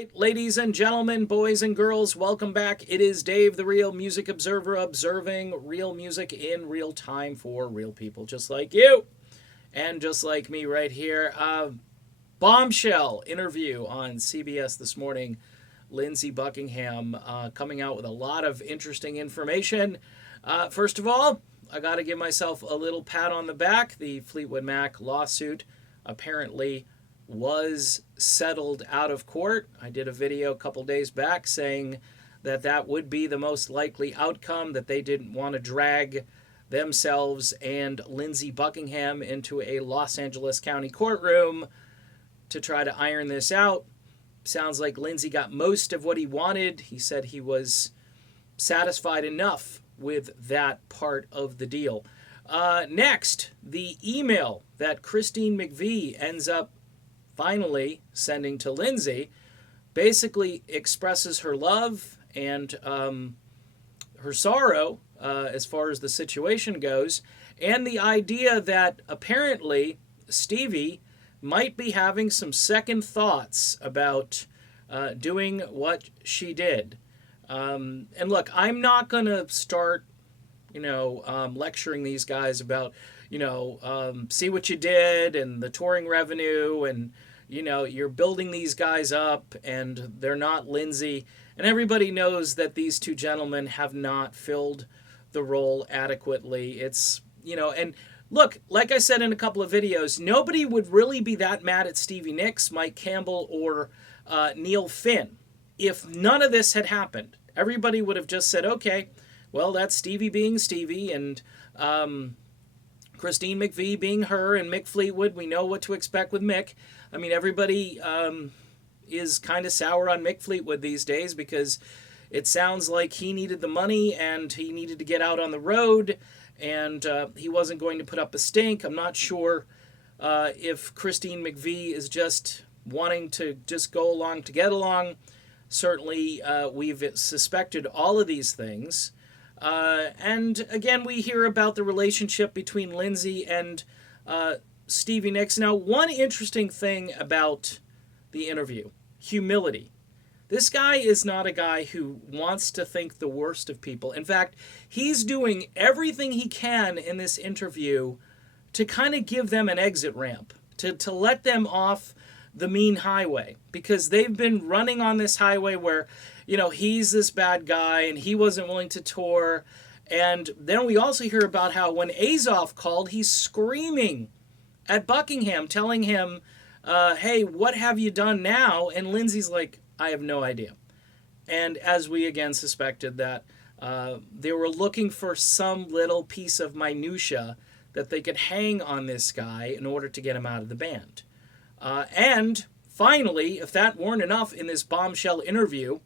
Right, ladies and gentlemen, boys and girls, welcome back. It is Dave, the Real Music Observer, observing real music in real time for real people just like you and just like me right here. Bombshell interview on CBS this morning. Lindsey Buckingham coming out with a lot of interesting information. First of all, I got to give myself a little pat on the back. The Fleetwood Mac lawsuit apparently was settled out of court. I did a video a couple days back saying that that would be the most likely outcome, that they didn't want to drag themselves and Lindsey Buckingham into a Los Angeles County courtroom to try to iron this out. Sounds like Lindsey got most of what he wanted. He said he was satisfied enough with that part of the deal. Next, the email that Christine McVie ends up finally sending to Lindsey basically expresses her love and her sorrow as far as the situation goes, and the idea that apparently Stevie might be having some second thoughts about doing what she did. And look, I'm not going to start, lecturing these guys about, see what you did and the touring revenue and, you're building these guys up and they're not Lindsey. And everybody knows that these two gentlemen have not filled the role adequately. It's, and look, like I said in a couple of videos, nobody would really be that mad at Stevie Nicks, Mike Campbell, or Neil Finn if none of this had happened. Everybody would have just said, okay, well, that's Stevie being Stevie and Christine McVie being her and Mick Fleetwood. We know what to expect with Mick. I mean, everybody is kind of sour on Mick Fleetwood these days because it sounds like he needed the money and he needed to get out on the road and he wasn't going to put up a stink. I'm not sure if Christine McVie is just wanting to just go along to get along. Certainly, we've suspected all of these things. And again, we hear about the relationship between Lindsey and Stevie Nicks. Now, one interesting thing about the interview, humility. This guy is not a guy who wants to think the worst of people. In fact, he's doing everything he can in this interview to kind of give them an exit ramp, to let them off the mean highway, because they've been running on this highway where, he's this bad guy and he wasn't willing to tour. And then we also hear about how when Azoff called, he's screaming at Buckingham, telling him, hey, what have you done now? And Lindsey's like, I have no idea. And as we again suspected that they were looking for some little piece of minutia that they could hang on this guy in order to get him out of the band. And finally, if that weren't enough in this bombshell interview,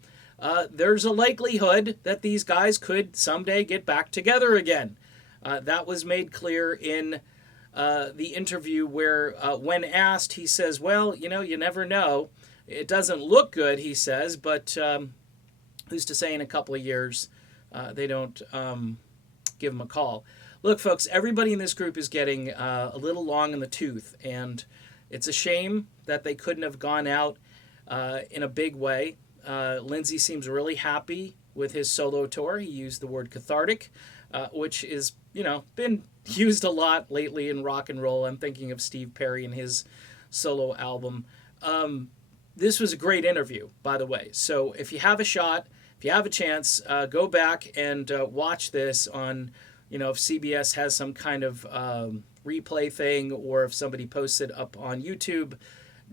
there's a likelihood that these guys could someday get back together again. That was made clear in the interview where when asked, he says, well, you never know. It doesn't look good, he says, but who's to say in a couple of years they don't give him a call. Look, folks, everybody in this group is getting a little long in the tooth, and it's a shame that they couldn't have gone out in a big way. Lindsey seems really happy with his solo tour. He used the word cathartic, which is, been used a lot lately in rock and roll. I'm thinking of Steve Perry and his solo album. This was a great interview, by the way. So if you have a shot, if you have a chance, go back and watch this on, if CBS has some kind of replay thing or if somebody posts it up on YouTube.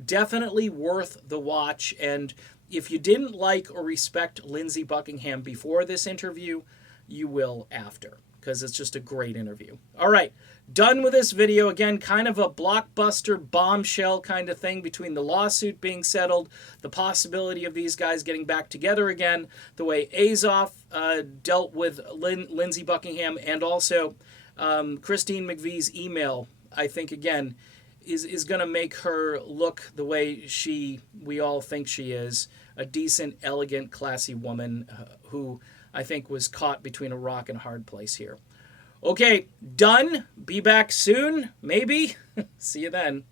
Definitely worth the watch. And if you didn't like or respect Lindsey Buckingham before this interview, you will after, because it's just a great interview. All right, done with this video. Again, kind of a blockbuster bombshell kind of thing between the lawsuit being settled, the possibility of these guys getting back together again, the way Azoff dealt with Lindsey Buckingham, and also Christine McVie's email, I think, again, is going to make her look the way we all think she is, a decent, elegant, classy woman who I think was caught between a rock and a hard place here. Okay, done. Be back soon, maybe. See you then.